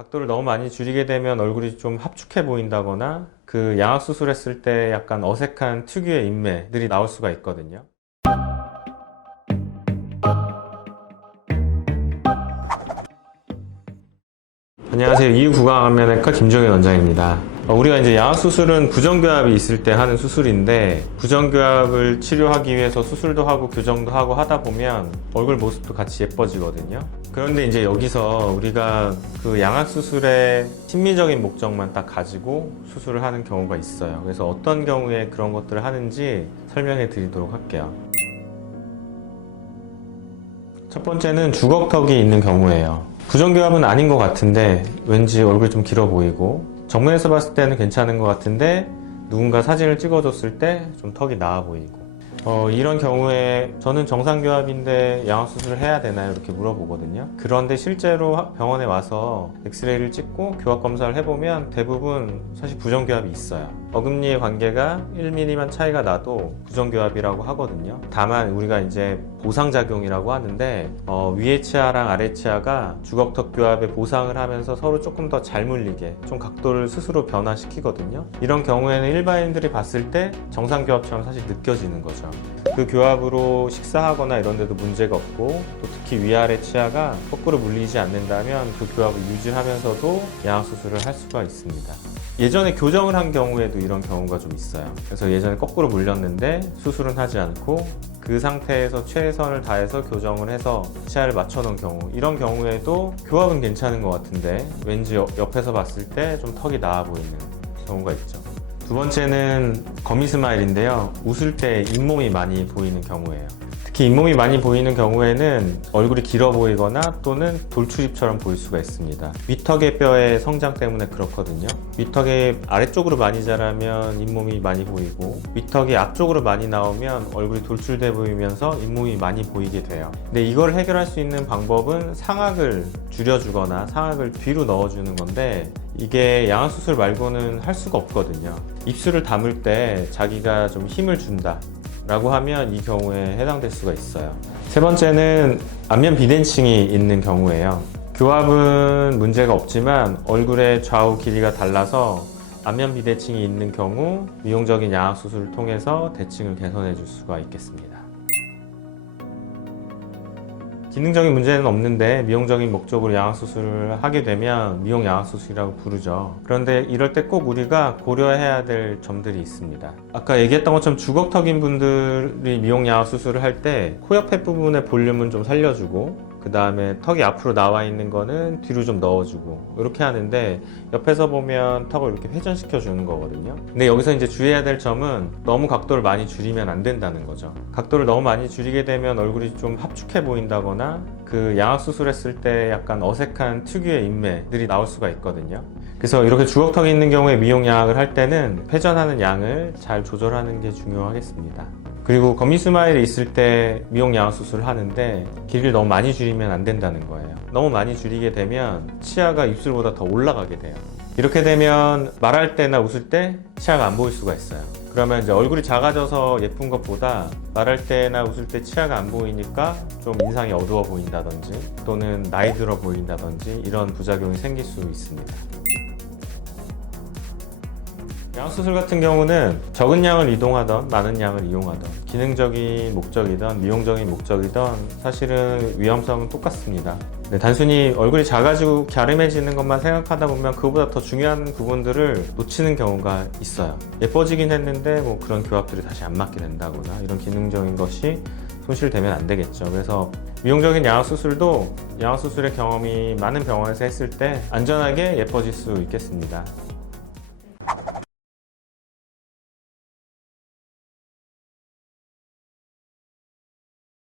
각도를 너무 많이 줄이게 되면 얼굴이 좀 합축해 보인다거나 그 양악 수술했을 때 약간 어색한 특유의 인매들이 나올 수가 있거든요. 안녕하세요. 이유구강안면외과 김종현 원장입니다. 어, 우리가 이제 양악 수술은 부정교합이 있을 때 하는 수술인데 부정교합을 치료하기 위해서 수술도 하고 교정도 하고 하다 보면 얼굴 모습도 같이 예뻐지거든요. 그런데 이제 여기서 우리가 그 양악 수술의 심미적인 목적만 딱 가지고 수술을 하는 경우가 있어요. 그래서 어떤 경우에 그런 것들을 하는지 설명해 드리도록 할게요. 첫 번째는 주걱턱이 있는 경우예요. 부정교합은 아닌 것 같은데 왠지 얼굴이 좀 길어 보이고 정면에서 봤을 때는 괜찮은 것 같은데 누군가 사진을 찍어줬을 때 좀 턱이 나아 보이고 어, 이런 경우에 저는 정상교합인데 양악수술을 해야 되나요? 이렇게 물어보거든요. 그런데 실제로 하- 병원에 와서 엑스레이를 찍고 교합 검사를 해보면 대부분 사실 부정교합이 있어요. 어금니의 관계가 1mm만 차이가 나도 부정교합이라고 하거든요. 다만 우리가 이제 보상작용이라고 하는데 어, 위의 치아랑 아래 치아가 주걱턱 교합에 보상을 하면서 서로 조금 더 잘 물리게 좀 각도를 스스로 변화시키거든요. 이런 경우에는 일반인들이 봤을 때 정상교합처럼 사실 느껴지는 거죠. 그 교합으로 식사하거나 이런 데도 문제가 없고 또 특히 위아래 치아가 거꾸로 물리지 않는다면 그 교합을 유지하면서도 양악수술을 할 수가 있습니다. 예전에 교정을 한 경우에도 이런 경우가 좀 있어요. 그래서 예전에 거꾸로 물렸는데 수술은 하지 않고 그 상태에서 최선을 다해서 교정을 해서 치아를 맞춰놓은 경우 이런 경우에도 교합은 괜찮은 것 같은데 왠지 옆- 옆에서 봤을 때 좀 턱이 나아 보이는 경우가 있죠. 두 번째는 거미 스마일인데요. 웃을 때 잇몸이 많이 보이는 경우예요. 특히 잇몸이 많이 보이는 경우에는 얼굴이 길어 보이거나 또는 돌출입처럼 보일 수가 있습니다. 위턱의 뼈의 성장 때문에 그렇거든요. 위턱의 아래쪽으로 많이 자라면 잇몸이 많이 보이고 위턱이 앞쪽으로 많이 나오면 얼굴이 돌출돼 보이면서 잇몸이 많이 보이게 돼요. 근데 이걸 해결할 수 있는 방법은 상악을 줄여주거나 상악을 뒤로 넣어주는 건데 이게 양악 수술 말고는 할 수가 없거든요. 입술을 다물 때 자기가 좀 힘을 준다. 라고 하면 이 경우에 해당될 수가 있어요. 세 번째는 안면 비대칭이 있는 경우예요. 교합은 문제가 없지만 얼굴의 좌우 길이가 달라서 안면 비대칭이 있는 경우 미용적인 양악 수술을 통해서 대칭을 개선해 줄 수가 있겠습니다. 기능적인 문제는 없는데 미용적인 목적으로 양악 수술을 하게 되면 미용 양악 수술이라고 부르죠. 그런데 이럴 때 꼭 우리가 고려해야 될 점들이 있습니다. 아까 얘기했던 것처럼 주걱턱인 분들이 미용 양악 수술을 할 때 코 옆에 부분의 볼륨은 좀 살려주고 그 다음에 턱이 앞으로 나와 있는 거는 뒤로 좀 넣어주고 이렇게 하는데 옆에서 보면 턱을 이렇게 회전시켜 주는 거거든요. 근데 여기서 이제 주의해야 될 점은 너무 각도를 많이 줄이면 안 된다는 거죠. 각도를 너무 많이 줄이게 되면 얼굴이 좀 합축해 보인다거나 그 양악 수술했을 때 약간 어색한 특유의 인매들이 나올 수가 있거든요. 그래서 이렇게 주걱턱이 있는 경우에 미용 양악을 할 때는 회전하는 양을 잘 조절하는 게 중요하겠습니다. 그리고 거미 스마일이 있을 때 미용 양악 수술을 하는데 길이를 너무 많이 줄이면 안 된다는 거예요. 너무 많이 줄이게 되면 치아가 입술보다 더 올라가게 돼요. 이렇게 되면 말할 때나 웃을 때 치아가 안 보일 수가 있어요. 그러면 이제 얼굴이 작아져서 예쁜 것보다 말할 때나 웃을 때 치아가 안 보이니까 좀 인상이 어두워 보인다든지 또는 나이 들어 보인다든지 이런 부작용이 생길 수 있습니다. 양수술 같은 경우는 적은 양을 이동하던 많은 양을 이용하던 기능적인 목적이든 미용적인 목적이든 사실은 위험성은 똑같습니다. 네, 단순히 얼굴이 작아지고 갸름해지는 것만 생각하다 보면 그보다 더 중요한 부분들을 놓치는 경우가 있어요. 예뻐지긴 했는데 뭐 그런 교합들이 다시 안 맞게 된다거나 이런 기능적인 것이 손실되면 안 되겠죠. 그래서 미용적인 양악 수술도 양악 수술의 경험이 많은 병원에서 했을 때 안전하게 예뻐질 수 있겠습니다.